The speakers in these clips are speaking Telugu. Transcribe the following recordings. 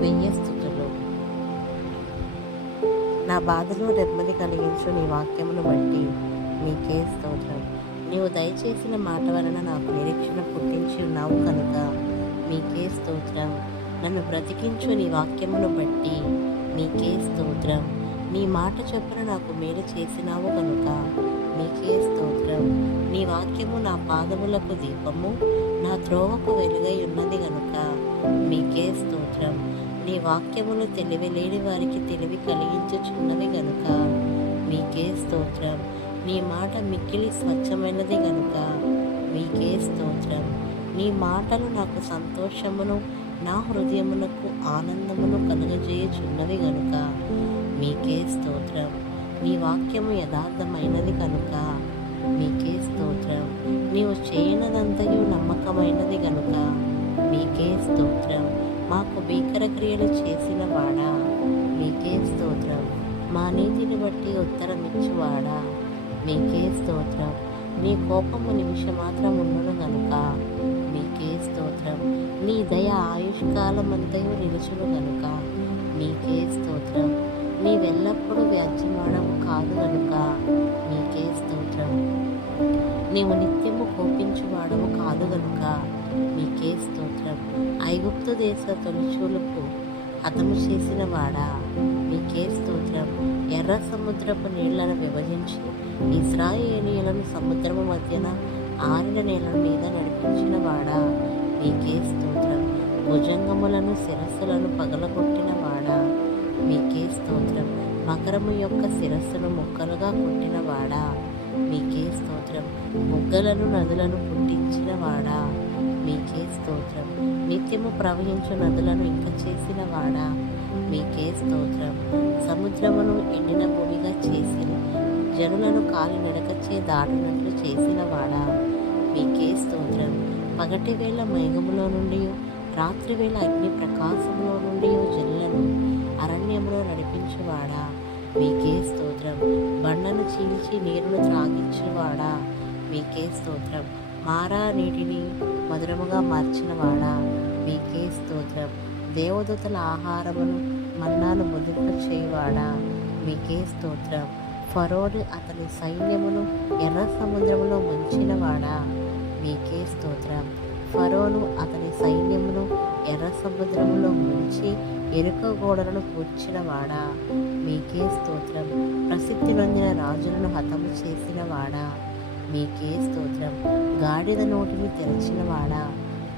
వెయ్యి స్తుతులు. నా బాధలో నెమ్మది కలిగించు నీ వాక్యమును బట్టి నీకే స్తోత్రం. నీవు దయచేసిన మాట వలన నాకు నిరీక్షణ పుట్టించి ఉన్నావు కనుక నీకే స్తోత్రం. నన్ను బ్రతికించు నీ వాక్యమును బట్టి నీకే స్తోత్రం. నీ మాట చొప్పున నాకు మేలు చేసినావు కనుక నీకే స్తోత్రం. నీ వాక్యము నా పాదములకు దీపము, నా త్రోవకు వెలుగై ఉన్నది గనుక నీకే స్తోత్రం. నీ వాక్యములు తెలివి లేని వారికి తెలివి కలిగించుచున్నవి గనుక నీకే స్తోత్రం. నీ మాట మిక్కిలి స్వచ్ఛమైనది గనుక నీకే స్తోత్రం. నీ మాటలు నాకు సంతోషమును, నా హృదయమునకు ఆనందమును కలుగజేయుచున్నవి గనుక మీకే స్తోత్రం. నీ వాక్యము యథార్థమైనది కనుక మీకే స్తోత్రం. నీవు చేయనదంతయు నమ్మకమైనది గనుక మీకే స్తోత్రం. మాకు భీకర క్రియలు చేసిన వాడా మీకే స్తోత్రం. మా నీతిని బట్టి ఉత్తరమిచ్చువాడా మీకే స్తోత్రం. నీ కోపము నిమిషమాత్రం ఉండును గనుక మీకే స్తోత్రం. నీ దయ ఆయుష్కాలమంతయు నిలుచును గనుక నీకే స్తోత్రం. నీవెల్లప్పుడూ వ్యాజ్యమాడము కాదు గనుక నీకే స్తోత్రం. నీవు నిత్యము కోపించువాడము కాదు గనుక నీకే స్తోత్రం. ఐగుప్తు దేశ తొలిచూలుకు హతము చేసిన వాడా నీకే స్తోత్రం. ఎర్ర సముద్రపు నీళ్లను విభజించి ఇశ్రాయేలీయులను సముద్రము మధ్యన ఆరిన నేల మీద నడిపించిన వాడా నీకే స్తోత్రం. భుజంగములను శిరస్సులను పగలగొట్టిన వాడా మీకే స్తోత్రం. మకరము యొక్క శిరస్సును ముక్కలుగా కొట్టిన వాడా మీకే స్తోత్రం. బుగ్గలను నదులను పుట్టించిన వాడా మీకే స్తోత్రం. నిత్యము ప్రవహించు నదులను ఇంక చేసిన వాడా మీకే స్తోత్రం. సముద్రమును ఎండిన భూమిగా చేసి జనులను కాలి నడకచ్చే దాటినట్లు చేసిన వాడా మీకే స్తోత్రం. పగటి వేళ మేఘములో నుండి, రాత్రి వేళ అగ్ని ప్రకాశంలో నుండి జనులను అరణ్యంలో నడిపించువాడా మీకే స్తోత్రం. బండను చీల్చి నీరును త్రాగించువాడా మీకే స్తోత్రం. మారా నీటిని మధురముగా మార్చినవాడా మీకే స్తోత్రం. దేవదూతల ఆహారమును మన్నాను ముదింప చేయవాడా మీకే స్తోత్రం. ఫరోను అతని సైన్యమును ఎర్ర సముద్రములో ముంచినవాడా మీకే స్తోత్రం. ఫరోను అతని సైన్యమును ఎర్ర సముద్రములో ముంచి ఎరుక గోడలను కూర్చినవాడా మీకే స్తోత్రం. ప్రసిద్ధి నొందిన రాజులను హతము చేసినవాడా మీకే స్తోత్రం. గాడిద నోటిని తెరచినవాడా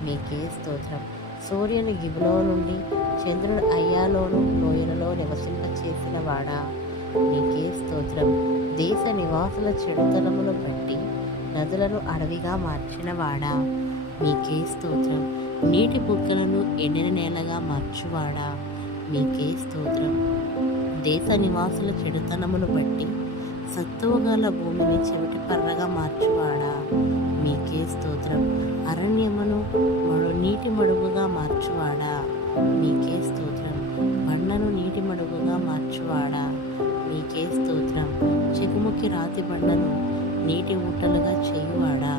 మీకే స్తోత్రం. సూర్యుని గిబులో నుండి చంద్రుని అయ్యాలోను లోయలలో నివసింప చేసిన వాడా నీకే స్తోత్రం. దేశ నివాసుల చెడుతనమును బట్టి నదులను అడవిగా మార్చిన వాడా మీకే స్తోత్రం. నీటి బుగ్గలను ఎండిన నేలగా మార్చువాడా మీకే స్తోత్రం. దేశ నివాసుల చెడుతనమును బట్టి సత్తువగల భూమిని చెవిటి పర్రగా మార్చువాడా మీకే స్తోత్రం. అరణ్యమును నీటి మడుగుగా మార్చువాడా మీకే స్తోత్రం. బండను నీటి మడుగుగా మార్చువాడా మీకే స్తోత్రం. చెకుముకి రాతి బండను నీటి ఊటలుగా చేయువాడా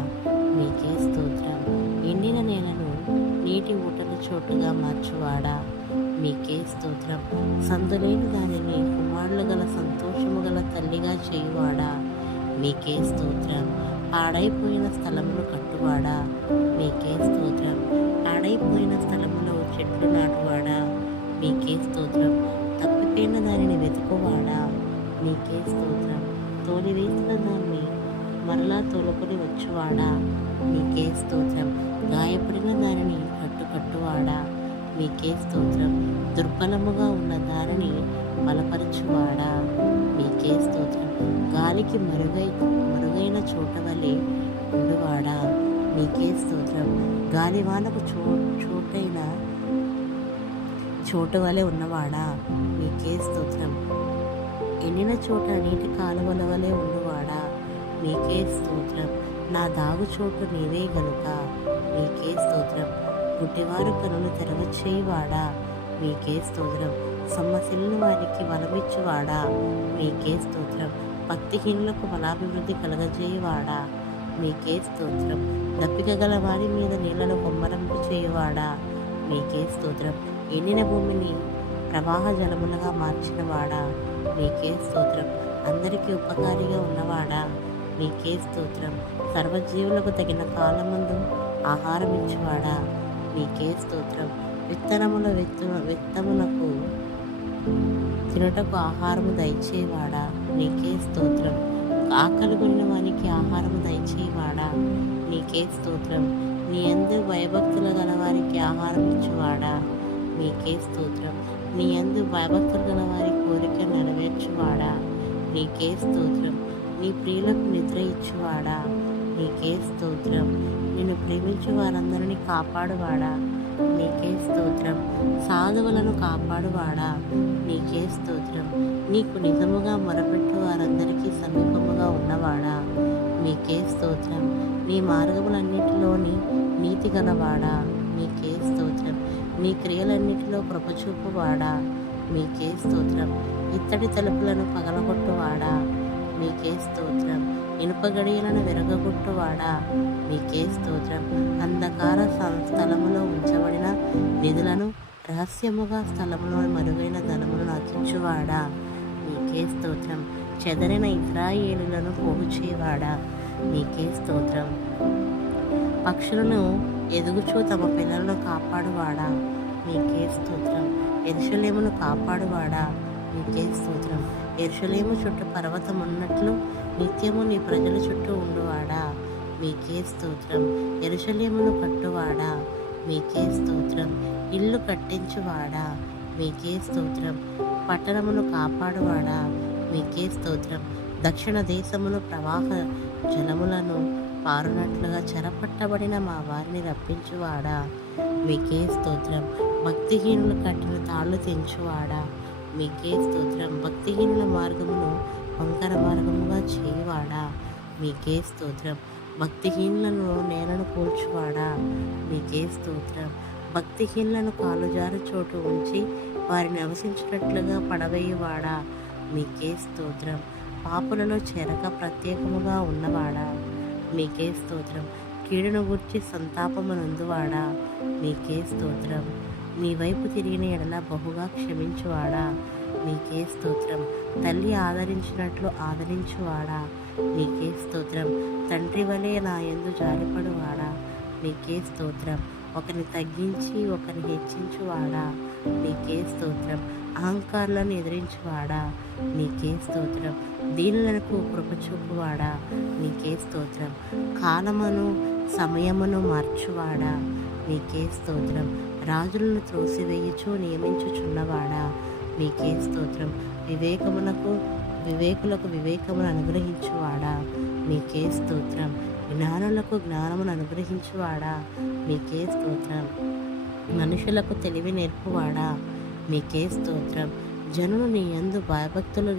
మీకే స్తోత్రం. ఎండిన నేలను నీటి ఊటల చోటుగా మార్చువాడా మీకే స్తోత్రం. సందులేని దానిని కుమారులు గల సంతోషము గల తల్లిగా చేయువాడా మీకే స్తోత్రం. పాడైపోయిన స్థలమును కట్టువాడా మీకే స్తోత్రం. పాడైపోయిన స్థలములో చెట్లు నాటువాడా మీకే స్తోత్రం. తప్పిపోయిన దానిని వెతుకువాడా మీకే స్తోత్రం. తోలివేసిన దాన్ని మరలా తోలుకొని వచ్చువాడా మీకే స్తోత్రం. గాయపడిన దానిని కట్టువాడా మీకే స్తోత్రం. దుర్బలముగా ఉన్న దానిని బలపరచువాడా మీకే స్తోత్రం. గాలికి మరుగైన చోట వలె ఉండువాడా మీకే స్తోత్రం. గాలివానకు చోటైన చోటు వలె ఉన్నవాడా మీకే స్తోత్రం. ఎండిన చోట నీటి కాలువల వలె ఉండువాడా మీకే స్తోత్రం. నా దాగు చోటు నీవే గనుక మీకే స్తోత్రం. గుడ్డివారు కనులు తెరవచేయువాడా మీకే స్తోత్రం. సొమ్మసిల్లిన వారికి బలమిచ్చువాడా మీకే స్తోత్రం. భక్తిహీనులకు బలాభివృద్ధి కలగజేయువాడా మీకే స్తోత్రం. దప్పిక గల వారి మీద నీళ్లను కొమ్మరంపు చేయువాడా మీకే స్తోత్రం. ఎండిన భూమిని ప్రవాహ జలములుగా మార్చినవాడా, మీకే స్తోత్రం. అందరికీ ఉపకారిగా ఉన్నవాడా, మీకే స్తోత్రం. సర్వజీవులకు తగిన కాలమందు ఆహారం ఇచ్చువాడా, మీకే స్తోత్రం. విత్తమునకు తినుటకు ఆహారము దయచేవాడా, నీకే స్తోత్రం. ఆకలి కొనిన వారికి ఆహారము దయచేవాడా, నీకే స్తోత్రం. నీ యందు భయభక్తులు గల వారికి ఆహారం ఇచ్చువాడా, నీకే స్తోత్రం. నీ యందు భయభక్తులు గల వారి కోరిక నెరవేర్చువాడా, నీకే స్తోత్రం. నీ ప్రియులకు నిద్ర ఇచ్చువాడా, నీకే స్తోత్రం. నిన్ను ప్రేమించు వారందరినీ కాపాడువాడా, నీకే స్తోత్రం. సాధువులను కాపాడువాడా, నీకే స్తోత్రం. నీకు నిజముగా మొరపెట్టు వారందరికీ సమీపముగా ఉన్నవాడా, నీకే స్తోత్రం. నీ మార్గములన్నిటిలోని నీతి గలవాడా, నీకే స్తోత్రం. నీ క్రియలన్నిటిలో కృపచూపువాడా, మీకే స్తోత్రం. ఇత్తడి తలుపులను పగలగొట్టువాడా, మీకే స్తోత్రం. ఇనుప గడియలను విరగగొట్టువాడా, మీకే స్తోత్రం. అంధకార స్థలములో ఉంచబడిన నిధులను రహస్యముగా స్థలములో మరుగైన ధనమును నచించువాడా, మీకే స్తోత్రం. చెదరిన ఇశ్రాయేలులను పోగుచేవాడా, నీకే స్తోత్రం. పక్షులను ఎదుగుచూ తమ పిల్లలను కాపాడువాడా, నీకే స్తోత్రం. యెరూషలేమును కాపాడువాడా, నీకే స్తోత్రం. యెరూషలేము చుట్టూ పర్వతం ఉన్నట్లు నిత్యము నీ ప్రజల చుట్టూ ఉండువాడా, మీకే స్తోత్రం. యెరూషలేమును కట్టువాడా, మీకే స్తోత్రం. ఇల్లు కట్టించువాడా, మీకే స్తోత్రం. పట్టణమును కాపాడువాడా, మీకే స్తోత్రం. దక్షిణ దేశమును ప్రవాహ జలములను పారునట్లుగా చెరపట్టబడిన మా వారిని రప్పించువాడా, మీకే స్తోత్రం. భక్తిహీనులు కట్టిన తాళ్ళు తెంచువాడా, మీకే స్తోత్రం. భక్తిహీనుల మార్గమును వంకర మార్గముగా చేయువాడా, మీకే స్తోత్రం. భక్తిహీనులను నేలను కూల్చువాడా, మీకే స్తోత్రం. భక్తిహీనులను కాలుజారు చోటు ఉంచి వారిని నివసించినట్లుగా పడవేయువాడా, మీకే స్తోత్రం. పాపులలో చేరక ప్రత్యేకముగా ఉన్నవాడా, మీకే స్తోత్రం. కీడును గుర్చి సంతాపమునందువాడా, మీకే స్తోత్రం. మీ వైపు తిరిగిన ఎడల బహుగా క్షమించువాడా, మీకే స్తోత్రం. తల్లి ఆదరించినట్లు ఆదరించువాడా, మీకే స్తోత్రం. తండ్రి వలె నా యందు జాలిపడువాడా, మీకే స్తోత్రం. ఒకరిని తగ్గించి ఒకరిని హెచ్చించువాడా, నీకే స్తోత్రం. అహంకారులను ఎదిరించువాడా, నీకే స్తోత్రం. దీనులకు కృపచూపువాడా, నీకే స్తోత్రం. కాలమును సమయమును మార్చువాడా, నీకే స్తోత్రం. రాజులను త్రోసివేయుచు నియమించుచున్నవాడా, నీకే స్తోత్రం. వివేకులకు వివేకమును అనుగ్రహించువాడా, నీకే స్తోత్రం. జ్ఞానులకు జ్ఞానమును అనుగ్రహించువాడా, నీకే స్తోత్రం. మనుషులకు తెలివి నేర్పువాడా, మీకే స్తోత్రం. జనులు నీ యందు భయభక్తులు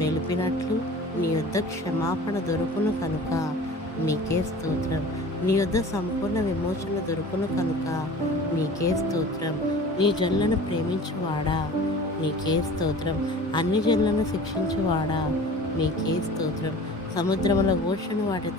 నిలిపినట్లు నీ యొద్ద క్షమాపణ దొరుకును కనుక, మీకే స్తోత్రం. నీ యొద్ద సంపూర్ణ విమోచన దొరుకును కనుక, మీకే స్తోత్రం. నీ జనులను ప్రేమించువాడా, నీకే స్తోత్రం. అన్ని జనులను శిక్షించువాడా, మీకే స్తోత్రం. సముద్రముల ఘోషను వాటి